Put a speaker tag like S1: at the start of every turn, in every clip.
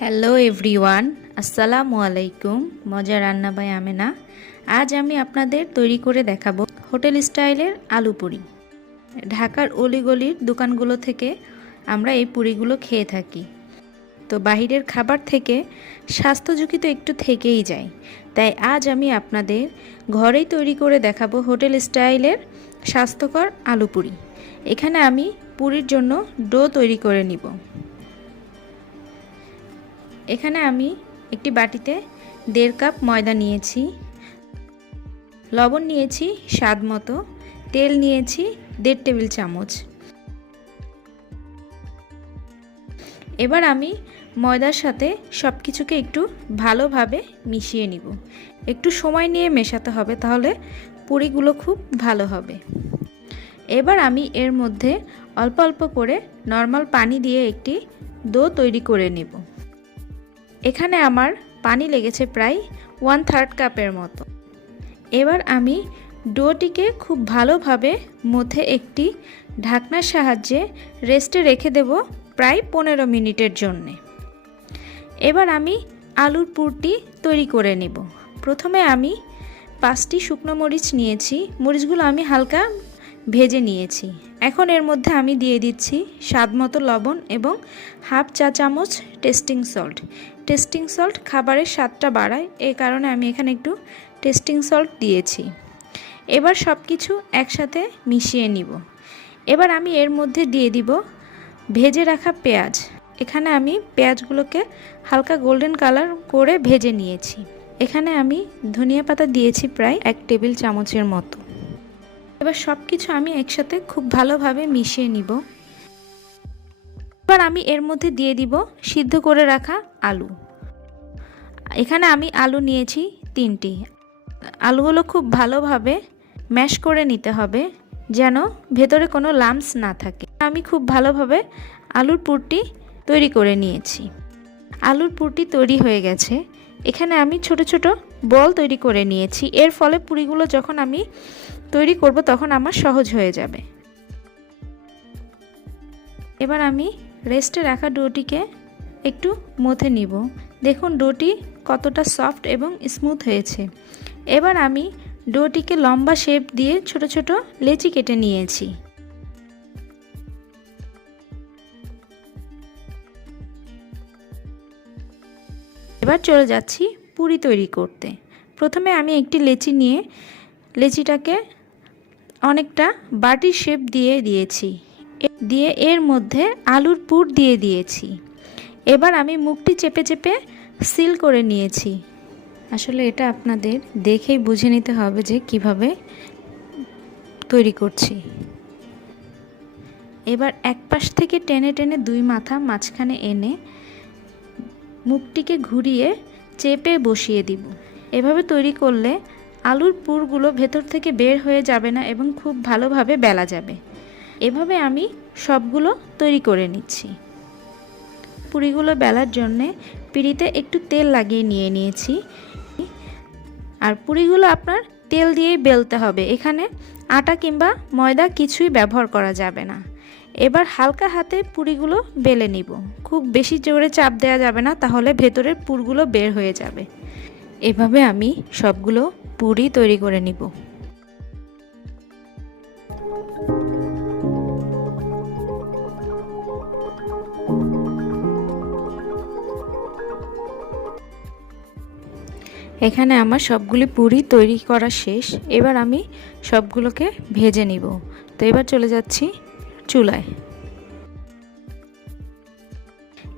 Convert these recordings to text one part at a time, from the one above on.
S1: Hello everyone আসসালামু আলাইকুম মজা রান্না বাই আমেনা। আজ আমি আপনাদের তৈরি করে দেখাবো হোটেল স্টাইলের আলু পুরি। ঢাকার অলিগলির দোকানগুলো থেকে আমরা এই পুরিগুলো খেয়ে থাকি। তো বাহিরের খাবার থেকে স্বাস্থ্য ঝুঁকি তো একটু থেকেই যায়। তাই আজ আমি আপনাদের ঘরেই তৈরি করে দেখাবো হোটেল স্টাইলের স্বাস্থ্যকর আলু পুরি। এখানে আমি পুরির জন্য ডো তৈরি করে নিব। এখানে আমি একটি বাটিতে দেড় কাপ ময়দা নিয়েছি, লবণ নিয়েছি স্বাদ মতো, তেল নিয়েছি দেড় টেবিল চামচ। এবার আমি ময়দার সাথে সব কিছুকে একটু ভালোভাবে মিশিয়ে নিব। একটু সময় নিয়ে মেশাতে হবে তাহলে পুরিগুলো খুব ভালো হবে। এবার আমি এর মধ্যে অল্প অল্প করে নর্মাল পানি দিয়ে একটি দো তৈরি করে নেব। এখানে আমার পানি লেগেছে প্রায় ওয়ান থার্ড কাপের মতো। এবার আমি ডোটিকে খুব ভালোভাবে মধ্যে একটি ঢাকনার সাহায্যে রেস্টে রেখে দেব প্রায় পনেরো মিনিটের জন্যে। এবার আমি আলুর পুরটি তৈরি করে নেব। প্রথমে আমি পাঁচটি শুকনো মরিচ নিয়েছি। মরিচগুলো আমি হালকা ভেজে নিয়েছি। এখন এর মধ্যে আমি দিয়ে দিচ্ছি স্বাদ মতো লবণ এবং হাফ চা চামচ টেস্টিং সল্ট। টেস্টিং সল্ট খাবারের স্বাদটা বাড়ায়। এই কারণে আমি এখানে একটু টেস্টিং সল্ট দিয়েছি। এবার সব কিছু একসাথে মিশিয়ে নিব। এবার আমি এর মধ্যে দিয়ে দিব ভেজে রাখা পেঁয়াজ। এখানে আমি পেঁয়াজগুলোকে হালকা গোল্ডেন কালার করে ভেজে নিয়েছি। এখানে আমি ধনিয়া পাতা দিয়েছি প্রায় এক টেবিল চামচের মতো। এবার সব কিছু আমি একসাথে খুব ভালোভাবে মিশিয়ে নিব। এবার আমি এর মধ্যে দিয়ে দিব সিদ্ধ করে রাখা আলু। এখানে আমি আলু নিয়েছি তিনটি। আলুগুলো খুব ভালোভাবে ম্যাশ করে নিতে হবে যেন ভেতরে কোনো লামস না থাকে। আমি খুব ভালোভাবে আলুর পুরটি তৈরি করে নিয়েছি। আলুর পুরটি তৈরি হয়ে গেছে। এখানে আমি ছোট ছোট বল তৈরি করে নিয়েছি। এর ফলে পুরিগুলো যখন আমি তৈরি করব তখন আমার সহজ হয়ে যাবে। এবার আমি রেস্টে রাখা ডোটিকে একটু মথে নিব। দেখুন, ডোটি কতটা সফট এবং স্মুথ হয়েছে। এবার আমি ডোটিকে লম্বা শেপ দিয়ে ছোট ছোট লেচি কেটে নিয়েছি। এবার চলে যাচ্ছি পুরি তৈরি করতে। প্রথমে আমি একটি লেচি নিয়ে লেচিটাকে অনেকটা বাটির শেপ দিয়ে দিয়েছি। দিয়ে এর মধ্যে আলুর পুর দিয়ে দিয়েছি। এবার আমি মুখটি চেপে চেপে সিল করে নিয়েছি। আসলে এটা আপনাদের দেখেই বুঝে নিতে হবে যে কীভাবে তৈরি করছি। এবার এক পাশ থেকে টেনে টেনে দুই মাথা মাঝখানে এনে মুখটিকে ঘুরিয়ে চেপে বসিয়ে দিব। এভাবে তৈরি করলে আলুর পুরগুলো ভেতর থেকে বের হয়ে যাবে না এবং খুব ভালোভাবে বেলা যাবে। এভাবে আমি সবগুলো তৈরি করে নিচ্ছি। পুরিগুলো বেলার জন্যে পিড়িতে একটু তেল লাগিয়ে নিয়ে নিয়েছি। আর পুরিগুলো আপনার তেল দিয়েই বেলতে হবে। এখানে আটা কিংবা ময়দা কিছুই ব্যবহার করা যাবে না। এবার হালকা হাতে পুরিগুলো বেলে নিব। খুব বেশি জোরে চাপ দেওয়া যাবে না, তাহলে ভেতরের পুরগুলো বের হয়ে যাবে। এভাবে আমি সবগুলো পুরি তৈরি করে নিব। এখানে আমার সবগুলি পুরি তৈরি করা শেষ। এবার আমি সবগুলোকে ভেজে নিব। তো এবার চলে যাচ্ছি চুলায়।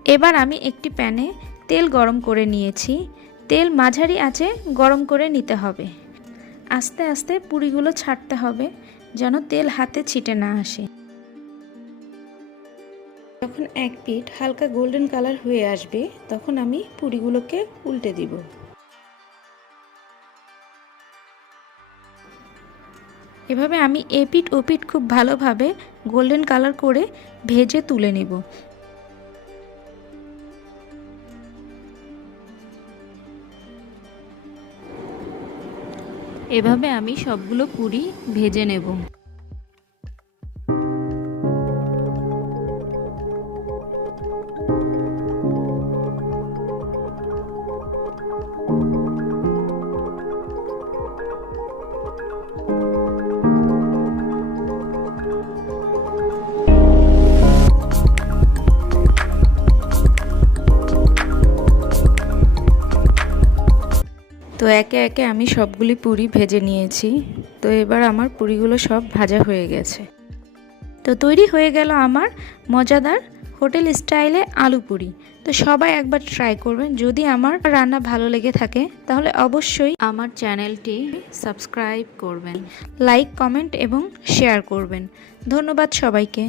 S1: এবার আমি একটি প্যানে তেল গরম করে নিয়েছি। তেল মাঝারি আঁচে গরম করে নিতে হবে। আস্তে আস্তে পুরিগুলো ছাড়তে হবে, যেন তেল হাতে ছিটে না আসে। যখন এক পিঠ হালকা গোল্ডেন কালার হয়ে আসবে, তখন আমি পুরিগুলোকে উল্টে দিব। এভাবে আমি এপিট ওপিট খুব ভালোভাবে গোল্ডেন কালার করে ভেজে তুলে নেব। এভাবে আমি সবগুলো পুরি ভেজে নেব। তো একে একে আমি সবগুলি পুরি ভেজে নিয়েছি। তো এবার আমার পুরিগুলো সব ভাজা হয়ে গেছে। তো তৈরি হয়ে গেল আমার মজাদার হোটেল স্টাইলে আলু পুরি। তো সবাই একবার ট্রাই করবেন। যদি আমার রান্না ভালো লেগে থাকে, তাহলে অবশ্যই আমার চ্যানেলটি সাবস্ক্রাইব করবেন, লাইক, কমেন্ট এবং শেয়ার করবেন। ধন্যবাদ সবাইকে।